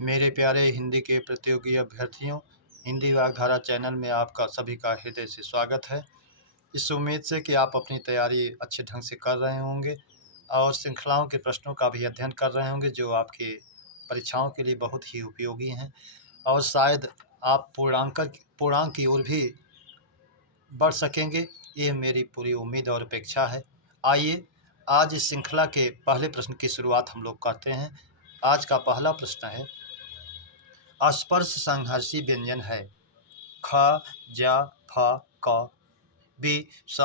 मेरे प्यारे हिंदी के प्रतियोगी अभ्यर्थियों, हिंदी वागधारा चैनल में आपका सभी का हृदय से स्वागत है। इस उम्मीद से कि आप अपनी तैयारी अच्छे ढंग से कर रहे होंगे और श्रृंखलाओं के प्रश्नों का भी अध्ययन कर रहे होंगे, जो आपके परीक्षाओं के लिए बहुत ही उपयोगी हैं और शायद आप पूर्णांक की ओर भी बढ़ सकेंगे, ये मेरी पूरी उम्मीद और अपेक्षा है। आइए, आज इस श्रृंखला के पहले प्रश्न की शुरुआत हम लोग करते हैं। आज का पहला प्रश्न है, स्पर्श संघर्षी व्यंजन है। ख, ज, फ, क, बी, स,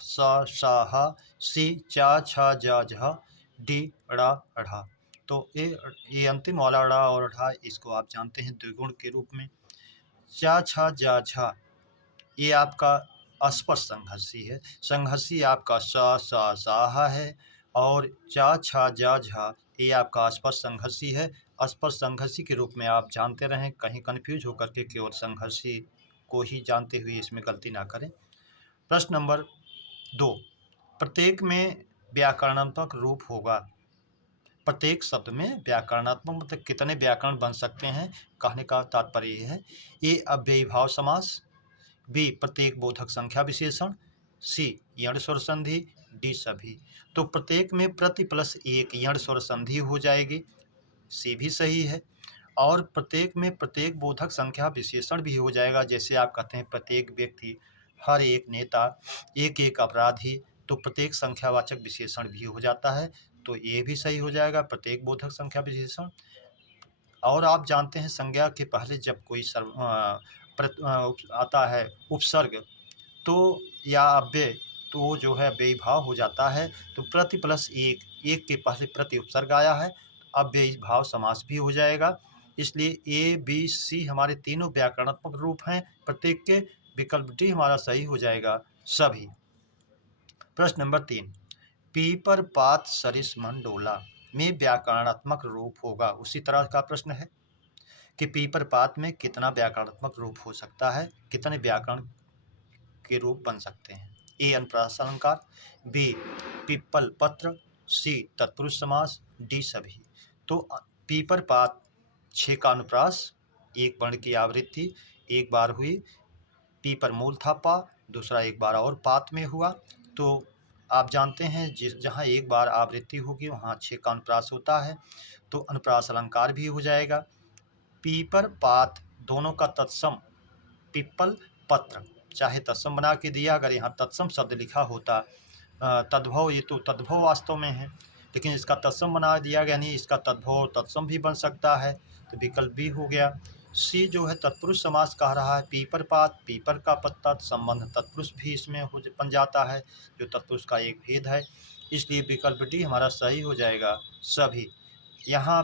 स, ह, सी, च, छ, ज, झ, डी, ड़, ढ़। तो ये अंतिम वाला ड़ और ढ़, इसको आप जानते हैं द्विगुण के रूप में। च, छ, ज, झ, ये आपका स्पर्श संघर्षी है। संघर्षी आपका स, स, ह है और च, छ, ज, झ, ये आपका स्पर्श संघर्षी है। स्पर्श संघर्षी के रूप में आप जानते रहें, कहीं कन्फ्यूज होकर के केवल संघर्षी को ही जानते हुए इसमें गलती ना करें। प्रश्न नंबर 2, प्रत्येक में व्याकरणात्मक रूप होगा। प्रत्येक शब्द में व्याकरणात्मक मतलब कितने व्याकरण बन सकते हैं, कहने का तात्पर्य ये है। ए, अव्ययीभाव समास। बी, प्रत्येक बोधक संख्या विशेषण। सी, यण स्वर संधि। डी, सभी। तो प्रत्येक में प्रति प्लस एक यण स्वर संधि हो जाएगी, सी भी सही है। और प्रत्येक में प्रत्येक बोधक संख्या विशेषण भी हो जाएगा। जैसे आप कहते हैं प्रत्येक व्यक्ति, हर एक नेता, एक एक अपराधी, तो प्रत्येक संख्यावाचक विशेषण भी हो जाता है, तो ये भी सही हो जाएगा, प्रत्येक बोधक संख्या विशेषण। और आप जानते हैं संज्ञा के पहले जब कोई आता है उपसर्ग, तो या अव्यय, तो वो जो है अव्ययीभाव हो जाता है। तो प्रति प्लस एक, एक के पहले प्रति उपसर्ग आया है, अव्ययीभाव समास भी हो जाएगा। इसलिए ए, बी, सी हमारे तीनों व्याकरणात्मक रूप हैं प्रत्येक के। विकल्प डी हमारा सही हो जाएगा, सभी। प्रश्न नंबर 3, पीपर पात सरिस मन डोला में व्याकरणात्मक रूप होगा। उसी तरह का प्रश्न है कि पीपर पात में कितना व्याकरणात्मक रूप हो सकता है, कितने व्याकरण के रूप बन सकते हैं। ए, अनुप्रास अलंकार। बी, पिप्पल पत्र। सी, तत्पुरुष समास। डी, सभी। तो पीपर पात 6 का अनुप्रास, एक वर्ण की आवृत्ति एक बार हुई। पीपर मूल था पा, दूसरा एक बार और पात में हुआ। तो आप जानते हैं जहाँ एक बार आवृत्ति होगी वहाँ 6 का अनुप्रास होता है, तो अनुप्रास अलंकार भी हो जाएगा। पीपर पात दोनों का तत्सम पिप्पल पत्र, चाहे तत्सम बना के दिया, अगर यहाँ तत्सम शब्द लिखा होता तद्भव, ये तो तद्भव वास्तव में है, लेकिन इसका तत्सम बना दिया गया, नहीं, इसका तद्भव तत्सम भी बन सकता है, तो विकल्प भी हो गया। सी जो है तत्पुरुष समास कह रहा है। पीपर पात, पीपर का पत्ता, संबंध तत्पुरुष भी इसमें बन जाता है, जो तत्पुरुष का एक भेद है, इसलिए विकल्प डी हमारा सही हो जाएगा, सभी। यहाँ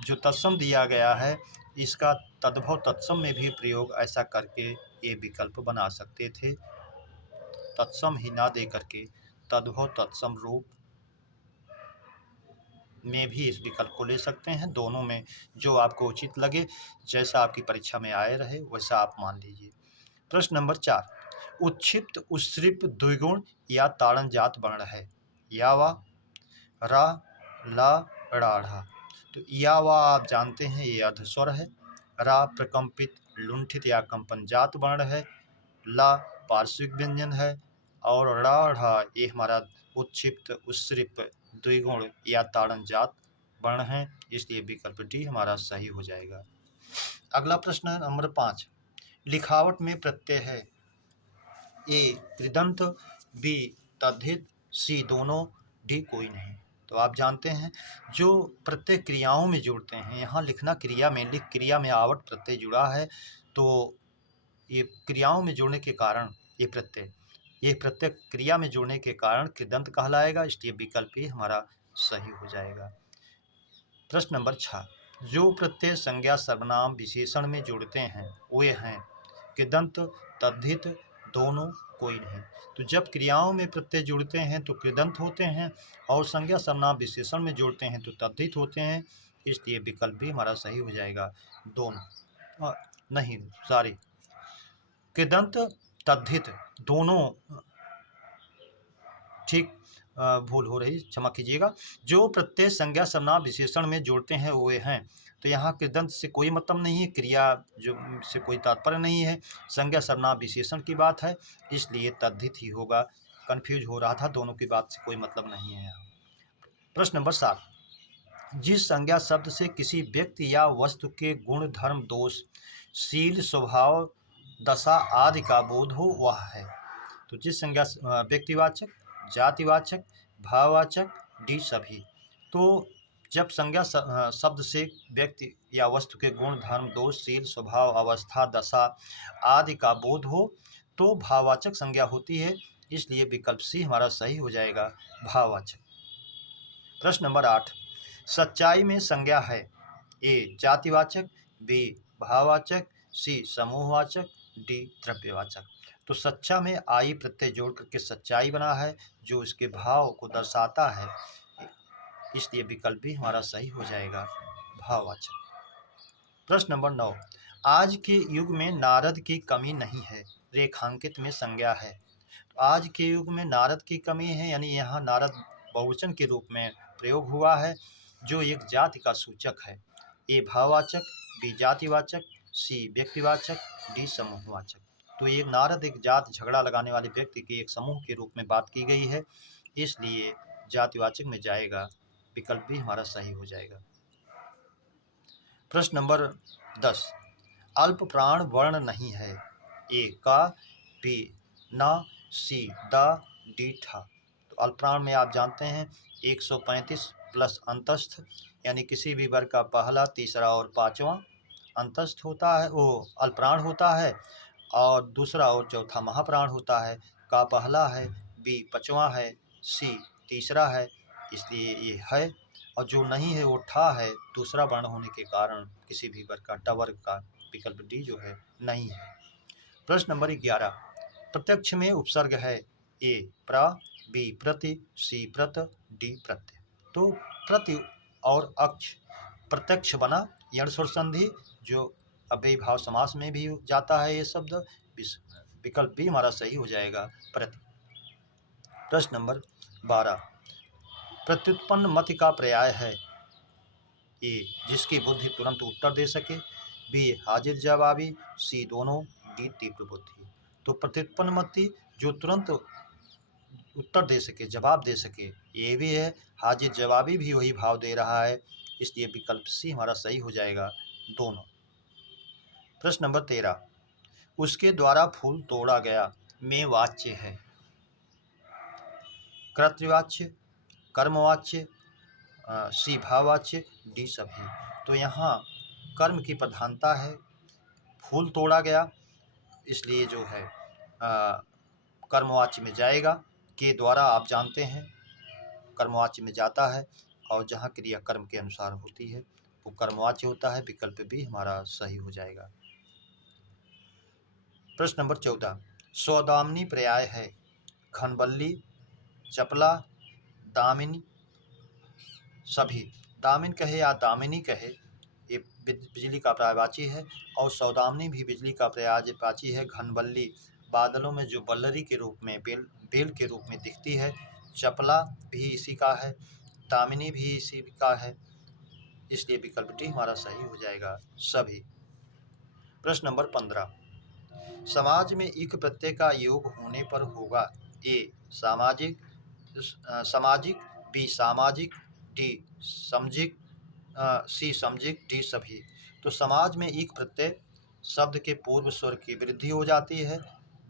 जो तत्सम दिया गया है, इसका तद्भव तत्सम में भी प्रयोग ऐसा करके ये विकल्प बना सकते थे, तत्सम ही ना दे करके तद्भव तत्सम रूप में भी इस विकल्प को ले सकते हैं। दोनों में जो आपको उचित लगे, जैसा आपकी परीक्षा में आए रहे वैसा आप मान लीजिए। प्रश्न नंबर 4, उच्छिप्त उच्छ्रिप द्विगुण या ताड़न जात वर्ण है। या वा, रा, ला, ड़ा, ढ़ा। तो या वा आप जानते हैं ये अर्धस्वर है। रा प्रकंपित लुंठित या कंपन जात वर्ण है। ला पार्श्विक व्यंजन है। और ड़ा, ढ़ा ये हमारा उच्छिप्त उच्छ्रिप द्विगुण या ताड़न जात वर्ण है, इसलिए विकल्प डी हमारा सही हो जाएगा। अगला प्रश्न नंबर 5, लिखावट में प्रत्यय है। ए, कृदंत। बी, तद्धित। सी, दोनों। डी, कोई नहीं। तो आप जानते हैं जो प्रत्यय क्रियाओं में जुड़ते हैं, यहाँ लिखना क्रिया में, लिख क्रिया में आवट प्रत्यय जुड़ा है, तो ये क्रियाओं में जुड़ने के कारण ये प्रत्यय क्रिया में जुड़ने के कारण कृदंत कहलाएगा, इसलिए विकल्प ही हमारा सही हो जाएगा। प्रश्न नंबर 6, जो प्रत्यय संज्ञा सर्वनाम विशेषण में जुड़ते हैं वे हैं कृदंत, तद्धित, दोनों, कोई नहीं। तो जब क्रियाओं में प्रत्यय जुड़ते हैं तो कृदंत होते हैं, और संज्ञा सर्वनाम विशेषण में जुड़ते हैं तो तद्धित होते हैं, इसलिए विकल्प भी हमारा सही हो जाएगा, दोनों। नहीं, सॉरी, कृदंत तद्धित दोनों ठीक, भूल हो रही, क्षमा कीजिएगा। जो प्रत्यय संज्ञा सर्वनाम विशेषण में जोड़ते हैं वे हैं। तो यहाँ कृदंत से कोई मतलब नहीं है, क्रिया जो से कोई तात्पर्य नहीं है, संज्ञा सर्वनाम विशेषण की बात है, इसलिए तद्धित ही होगा। कंफ्यूज हो रहा था, दोनों की बात से कोई मतलब नहीं है यहाँ। प्रश्न नंबर 7, जिस संज्ञा शब्द से किसी व्यक्ति या वस्तु के गुण धर्म दोष शील स्वभाव दशा आदि का बोध हो वह है। तो जिस संज्ञा व्यक्तिवाचक, जातिवाचक, भाववाचक, डी सभी। तो जब संज्ञा शब्द से व्यक्ति या वस्तु के गुण धर्म दोष शील स्वभाव अवस्था दशा आदि का बोध हो तो भाववाचक संज्ञा होती है, इसलिए विकल्प सी हमारा सही हो जाएगा, भाववाचक। प्रश्न नंबर 8, सच्चाई में संज्ञा है। ए जातिवाचक, बी भाववाचक, सी समूहवाचक, डी द्रव्यवाचक। तो सच्चा में आई प्रत्यय जोड़ करके सच्चाई बना है जो इसके भाव को दर्शाता है, इसलिए विकल्प भी हमारा सही हो जाएगा, भाववाचक। प्रश्न नंबर 9, आज के युग में नारद की कमी नहीं है, रेखांकित में संज्ञा है। तो आज के युग में नारद की कमी है, यानी यहाँ नारद बहुवचन के रूप में प्रयोग हुआ है जो एक जाति का सूचक है। ए भाववाचक, बी जातिवाचक, सी व्यक्तिवाचक, डी समूहवाचक। तो ये नारद एक जात झगड़ा लगाने वाले व्यक्ति के एक समूह के रूप में बात की गई है, इसलिए जातिवाचक में जाएगा, विकल्प भी हमारा सही हो जाएगा। प्रश्न नंबर 10, अल्प प्राण वर्ण नहीं है। ए का, बी ना, सी दा, डी ठा। तो अल्प प्राण में आप जानते हैं 135 प्लस अंतस्थ, यानी किसी भी वर्ग का पहला, तीसरा और पांचवा अंतस्थ होता है, वो अल्पप्राण होता है, और दूसरा और चौथा महाप्राण होता है। का पहला है, बी पांचवा है, सी तीसरा है, इसलिए ये है। और जो नहीं है वो ठा है, दूसरा वर्ण होने के कारण किसी भी वर्ग का, ट वर्ग का, विकल्प डी जो है नहीं है। प्रश्न नंबर 11, प्रत्यक्ष में उपसर्ग है। ए प्र, बी प्रति, सी प्रत, डी प्रत्यय। तो प्रति और अक्ष प्रत्यक्ष बना यण स्वर संधि, जो अव्ययी भाव समास में भी जाता है ये शब्द, विकल्प भी हमारा सही हो जाएगा, प्रति। प्रश्न नंबर 12, प्रत्युत्पन्न मति का पर्याय है। ए जिसकी बुद्धि तुरंत उत्तर दे सके, बी हाजिर जवाबी, सी दोनों, डी तीव्र बुद्धि। तो प्रत्युत्पन्न मति जो तुरंत उत्तर दे सके, जवाब दे सके, ये भी है, हाजिर जवाबी भी वही भाव दे रहा है, इसलिए विकल्प सी हमारा सही हो जाएगा, दोनों। प्रश्न नंबर 13, उसके द्वारा फूल तोड़ा गया में वाच्य है। कर्तृवाच्य, कर्मवाच्य, सी भाववाच्य, डी सभी। तो यहाँ कर्म की प्रधानता है, फूल तोड़ा गया, इसलिए जो है कर्मवाच्य में जाएगा। के द्वारा आप जानते हैं कर्मवाच्य में जाता है, और जहाँ क्रिया कर्म के अनुसार होती है वो कर्मवाच्य होता है, विकल्प भी हमारा सही हो जाएगा। प्रश्न नंबर 14, सौदामिनी पर्याय है। घनबल्ली, चपला, दामिनी, सभी। दामिन कहे या दामिनी कहे, ये बिजली का पर्यायवाची है, और सौदामिनी भी बिजली का पर्यायवाची है। घनबल्ली बादलों में जो बल्लरी के रूप में, बेल के रूप में दिखती है। चपला भी इसी का है, दामिनी भी इसी का है, इसलिए विकल्प डी हमारा सही हो जाएगा, सभी। प्रश्न नंबर 15, समाज में इक प्रत्यय का योग होने पर होगा। ए सामाजिक, सामाजिक, बी सामाजिक, डी समझिक, सी समझिक, डी सभी। तो समाज में इक प्रत्यय शब्द के पूर्व स्वर की वृद्धि हो जाती है,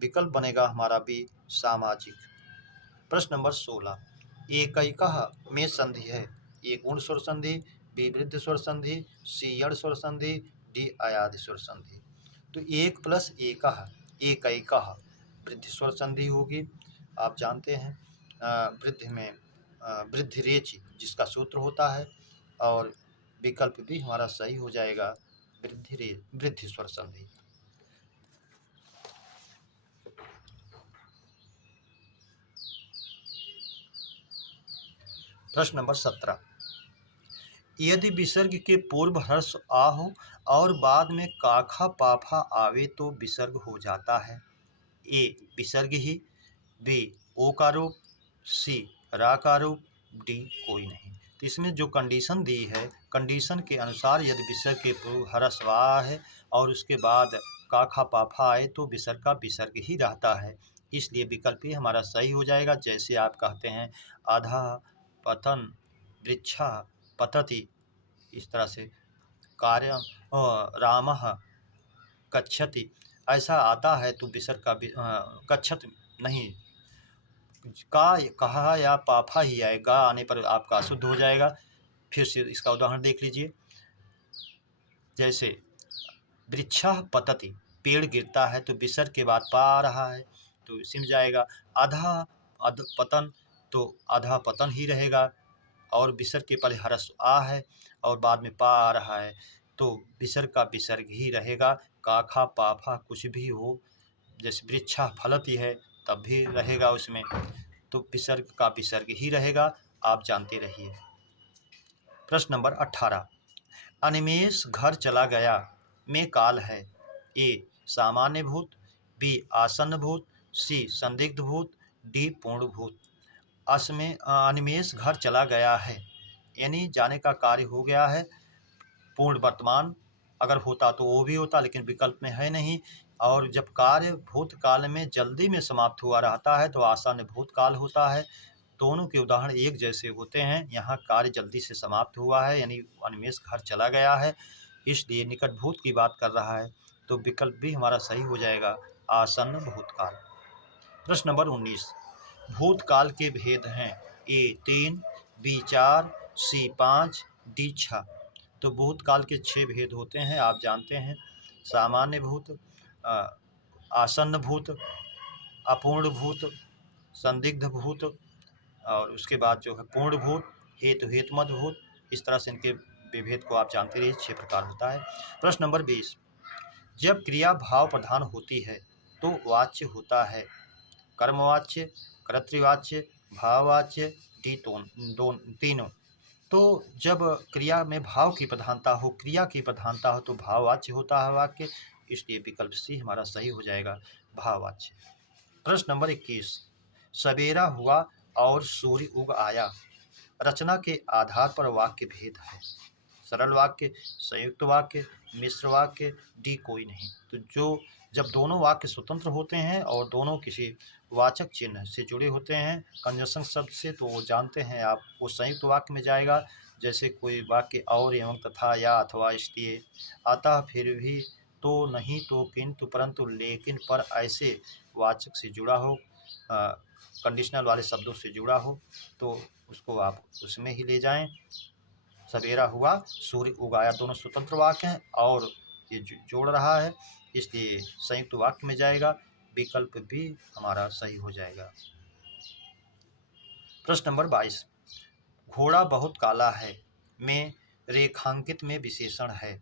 विकल्प बनेगा हमारा बी सामाजिक। प्रश्न नंबर 16, एकैकः में संधि है। ए गुण स्वर संधि, बी वृद्धि स्वर संधि, सी यण स्वर संधि, डी अयादि स्वर संधि। तो एक प्लस एकः, एकैकः वृद्धि स्वर संधि होगी, आप जानते हैं वृद्धि में वृद्धि रेचि जिसका सूत्र होता है, और विकल्प भी हमारा सही हो जाएगा, वृद्धि स्वर संधि। प्रश्न नंबर 17, यदि विसर्ग के पूर्व हर्ष आ हो और बाद में काखा पाफा आवे तो विसर्ग हो जाता है। ए विसर्ग ही, बी ओकारोप, सी रा का रूप डी कोई नहीं। तो इसमें जो कंडीशन दी है, कंडीशन के अनुसार यदि विसर्ग के पूर्व हरस वा है और उसके बाद का खा पाफा आए तो विसर्ग का विसर्ग ही रहता है, इसलिए विकल्प ही हमारा सही हो जाएगा। जैसे आप कहते हैं आधा पतन वृक्षा पतति, इस तरह से कार्य रामः गच्छति, ऐसा आता है तो विसर्ग का गच्छत नहीं, का कहा या पाफा ही आएगा, आने पर आपका अशुद्ध हो जाएगा। फिर से इसका उदाहरण देख लीजिए। जैसे वृक्षा पतति, पेड़ गिरता है तो विसर्ग के बाद पा आ रहा है तो सिम जाएगा। आधा अध पतन, तो आधा पतन ही रहेगा और विसर्ग के पहले हरस आ है और बाद में पा आ रहा है तो विसर्ग का विसर्ग ही रहेगा। काखा पाफा कुछ भी हो, जैसे वृक्षा फलती है तब भी रहेगा उसमें, तो विसर्ग का विसर्ग ही रहेगा। आप जानते रहिए। प्रश्न नंबर 18, अनिमेष घर चला गया में काल है। ए सामान्य भूत, बी आसन्न भूत, सी संदिग्ध भूत, डी पूर्ण भूत। अनिमेष घर चला गया है यानी जाने का कार्य हो गया है। पूर्ण वर्तमान अगर होता तो वो भी होता, लेकिन विकल्प में है नहीं। और जब कार्य भूतकाल में जल्दी में समाप्त हुआ रहता है तो आसन्न भूतकाल होता है। दोनों के उदाहरण एक जैसे होते हैं। यहाँ कार्य जल्दी से समाप्त हुआ है यानी अनिमेष घर चला गया है, इसलिए निकट भूत की बात कर रहा है, तो विकल्प भी हमारा सही हो जाएगा, आसन्न भूतकाल। प्रश्न नंबर 19, भूतकाल के भेद हैं। ए 3, बी 4, सी 5, डी 6। तो भूतकाल के 6 भेद होते हैं, आप जानते हैं। सामान्य भूत, आसन्न भूत, अपूर्ण भूत, संदिग्ध भूत और उसके बाद जो है पूर्ण भूत, हेतुमत भूत। इस तरह से इनके विभेद को आप जानते रहिए, 6 प्रकार होता है। प्रश्न नंबर 20, जब क्रिया भाव प्रधान होती है तो वाच्य होता है कर्मवाच्य, कर्तृवाच्य, भाववाच्य, तीनों। तो जब क्रिया में भाव की प्रधानता हो, क्रिया की प्रधानता हो तो भाववाच्य होता है वाक्य, इसलिए विकल्प सी हमारा सही हो जाएगा, भाववाच्य। प्रश्न नंबर 21, सवेरा हुआ और सूर्य उग आया। रचना के आधार पर वाक्य भेद है। सरल वाक्य, संयुक्त वाक्य, मिश्र वाक्य, डी कोई नहीं। तो जब दोनों वाक्य स्वतंत्र होते हैं और दोनों किसी वाचक चिन्ह से जुड़े होते हैं कंजंक्शन शब्द से, तो वो जानते हैं आप, वो संयुक्त वाक्य में जाएगा। जैसे कोई वाक्य और एवं तथा या अथवा इसलिए आता, फिर भी, तो नहीं, तो किंतु परंतु लेकिन पर ऐसे वाचक से जुड़ा हो, कंडीशनल वाले शब्दों से जुड़ा हो, तो उसको आप उसमें ही ले जाएं। सवेरा हुआ सूर्य उगाया दोनों स्वतंत्र वाक्य हैं और ये जोड़ रहा है, इसलिए संयुक्त वाक्य में जाएगा, विकल्प भी हमारा सही हो जाएगा। प्रश्न नंबर 22, घोड़ा बहुत काला है में रेखांकित में विशेषण है।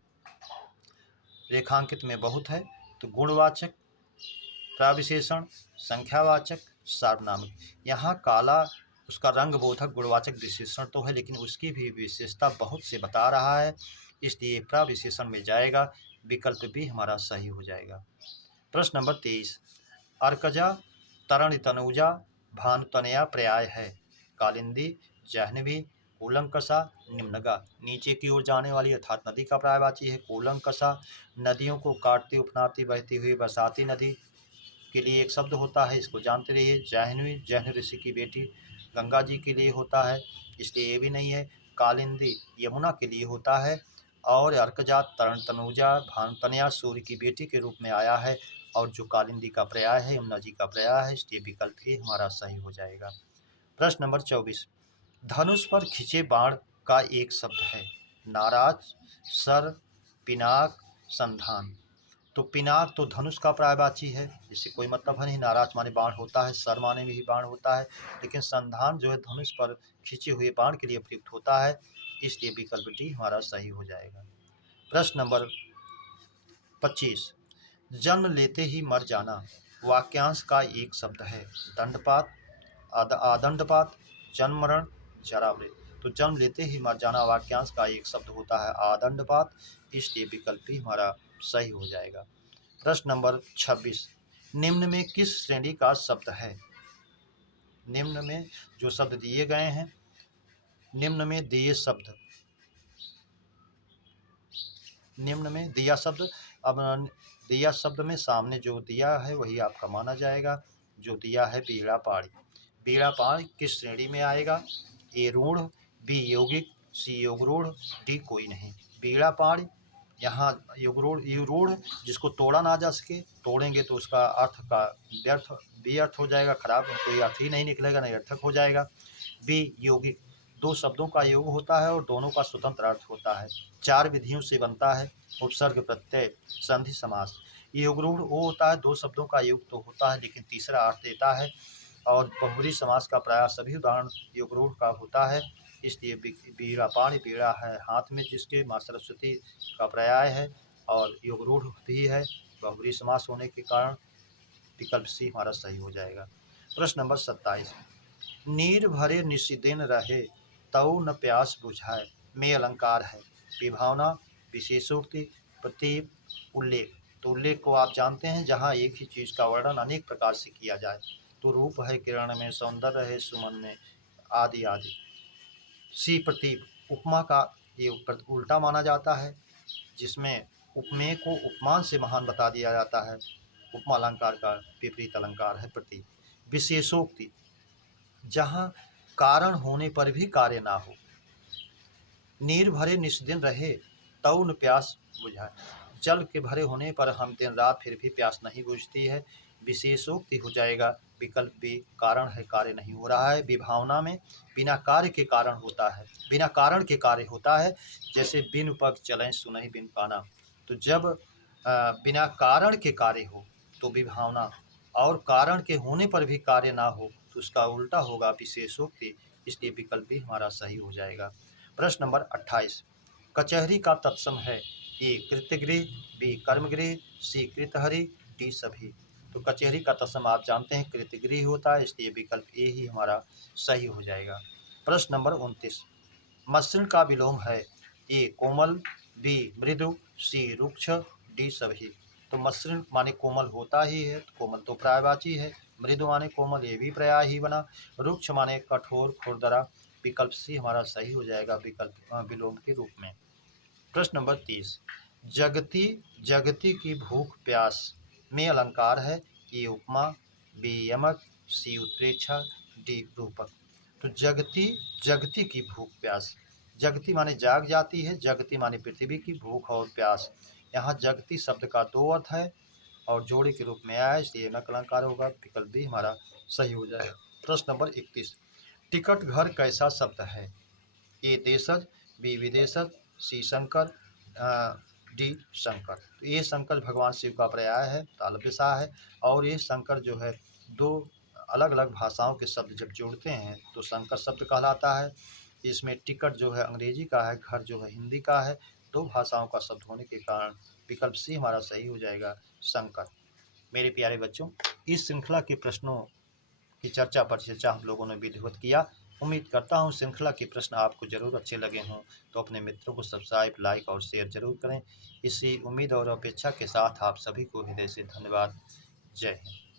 रेखांकित में बहुत है तो गुणवाचक, प्रविशेषण, संख्यावाचक, सार्वनामिक। यहाँ काला उसका रंग बोधक गुणवाचक विशेषण तो है, लेकिन उसकी भी विशेषता बहुत से बता रहा है, इसलिए प्रविशेषण में जाएगा, विकल्प भी हमारा सही हो जाएगा। प्रश्न नंबर 23, अर्कजा, तरण तनुजा, भानुतनया पर्याय है। कालिंदी, जाह्नवी, कूलंकषा, निम्नगा। नीचे की ओर जाने वाली अर्थात नदी का पर्यायवाची है कूलंकषा। नदियों को काटती उपनाती बहती हुई बरसाती नदी के लिए एक शब्द होता है, इसको जानते रहिए। जाह्नवी, जैन ऋषि की बेटी गंगा जी के लिए होता है, इसलिए ये भी नहीं है। कालिंदी यमुना के लिए होता है और अर्कजा, तरण तनुजा, भानुतनया सूर्य की बेटी के रूप में आया है, और जो कालिंदी का पर्याय है यमुना जी का पर्याय है, इसलिए विकल्प ही हमारा सही हो जाएगा। प्रश्न नंबर 24, धनुष पर खिंचे बाण का एक शब्द है। नाराज, सर, पिनाक, संधान। तो पिनाक तो धनुष का पर्यायवाची है, इससे कोई मतलब है नहीं। नाराज माने बाण होता है, सर माने भी बाण होता है, लेकिन संधान जो है धनुष पर खींचे हुए बाण के लिए प्रयुक्त होता है, इसलिए विकल्प डी हमारा सही हो जाएगा। प्रश्न नंबर 25, जन्म लेते ही मर जाना वाक्यांश का एक शब्द है। दंडपात, आदंडपात, जन्म मरण, जरा मृत्यु। तो जन्म लेते ही मर जाना वाक्यांश का एक शब्द होता है आदंडपात, इसलिए विकल्प भी हमारा सही हो जाएगा। प्रश्न नंबर 26, निम्न में किस श्रेणी का शब्द है। निम्न में जो शब्द दिए गए हैं, निम्न में दिए शब्द, निम्न में दिया शब्द, अब दिया शब्द में सामने जो दिया है वही आपका माना जाएगा। जो दिया है बीड़ा पाड़ी, बीड़ा पाड़ी किस श्रेणी में आएगा? ए रूढ़, बी यौगिक, सी योगरूढ़, डी कोई नहीं। बीड़ा पाड़ी यहाँ युरूढ़ जिसको तोड़ा ना जा सके, तोड़ेंगे तो उसका अर्थ का व्यर्थ व्यर्थ हो जाएगा, खराब कोई अर्थ ही नहीं निकलेगा, निरर्थक हो जाएगा। बी यौगिक, दो शब्दों का योग होता है और दोनों का स्वतंत्र अर्थ होता है, चार विधियों से बनता है, उपसर्ग प्रत्यय संधि समास। योगरूढ़ वो होता है दो शब्दों का योग तो होता है लेकिन तीसरा अर्थ देता है, और बहुब्री समास का प्राय सभी उदाहरण योगरूढ़ का होता है। इसलिए बीड़ा पाणी, बीड़ा है हाथ में जिसके, माँ सरस्वती का पर्याय है और योगरूढ़ भी है, बहुब्री समास होने के कारण विकल्प सी हमारा सही हो जाएगा। प्रश्न नंबर 27, नीर भरे निशिदिन रहे तऊ न प्यास बुझाए, में अलंकार है, विभावना, विशेषोक्ति, प्रतीप, उल्लेख। तो उल्लेख को आप जानते हैं जहाँ एक ही चीज़ का वर्णन अनेक प्रकार से किया जाए, तो रूप है किरण में, सौंदर्य है सुमन में, आदि आदि। सी प्रतीप, उपमा का ये उल्टा माना जाता है, जिसमें उपमेय को उपमान से महान बता दिया जाता है, उपमा अलंकार का विपरीत अलंकार है प्रतीप। विशेषोक्ति, जहाँ कारण होने पर भी कार्य ना हो, नीर भरे निष्दिन रहे तऊ न प्यास बुझाए, जल के भरे होने पर हम दिन रात फिर भी प्यास नहीं बुझती है। विशेषोक्ति हो जाएगा विकल्प भी, कारण है कार्य नहीं हो रहा है। विभावना में बिना कार्य के कारण होता है, बिना कारण के कार्य होता है, जैसे बिन पग चलें सुनहि बिन पाना। तो जब बिना कारण के कार्य हो तो विभावना, और कारण के होने पर भी कार्य ना हो तो उसका उल्टा होगा विशेषोक्ति, इसलिए विकल्प भी हमारा सही हो जाएगा। प्रश्न नंबर 28, कचहरी का तत्सम है, ए कृत्यगृह, बी कर्मगृह, सी कृतहरि, डी सभी। तो कचहरी का तत्सम आप जानते हैं कृत्यगृह होता है, इसलिए विकल्प ए ही हमारा सही हो जाएगा। प्रश्न नंबर 29, मसृण का विलोम है, ए कोमल, बी मृदु, सी रुक्ष, डी सभी। तो मसृण माने कोमल होता ही है, तो कोमल तो पर्यायवाची है, मृदु माने कोमल ये भी पर्याय ही बना, रुक्ष माने कठोर खुरदरा, विकल्प सी हमारा सही हो जाएगा विकल्प विलोम के रूप में। प्रश्न नंबर 30, जगती जगती की भूख प्यास, में अलंकार है, ये उपमा, बी यमक, सी उत्प्रेक्षा, डी रूपक। तो जगती जगती की भूख प्यास, जगती माने जाग जाती है, जगती माने पृथ्वी की, भूख और प्यास। यहाँ जगती शब्द का दो अर्थ है और जोड़ी के रूप में आया है, इसलिए नक अलंकार होगा, विकल्प भी हमारा सही हो जाएगा। प्रश्न नंबर 31, टिकट घर कैसा शब्द है, ए देशज, बी विदेशज, सी शंकर, डी शंकर। तो ये शंकर भगवान शिव का पर्याय है, तालव्यसा है, और ये शंकर जो है दो अलग अलग भाषाओं के शब्द जब जोड़ते हैं तो शंकर शब्द कहलाता है। इसमें टिकट जो है अंग्रेजी का है, घर जो है हिंदी का है, दो भाषाओं का शब्द होने के कारण विकल्प सी हमारा सही हो जाएगा, शंकर। मेरे प्यारे बच्चों, इस श्रृंखला के प्रश्नों की चर्चा परिचर्चा हम लोगों ने विधिवत किया। उम्मीद करता हूँ श्रृंखला के प्रश्न आपको जरूर अच्छे लगे हों, तो अपने मित्रों को सब्सक्राइब, लाइक और शेयर जरूर करें। इसी उम्मीद और अपेक्षा के साथ आप सभी को हृदय से धन्यवाद। जय हिंद।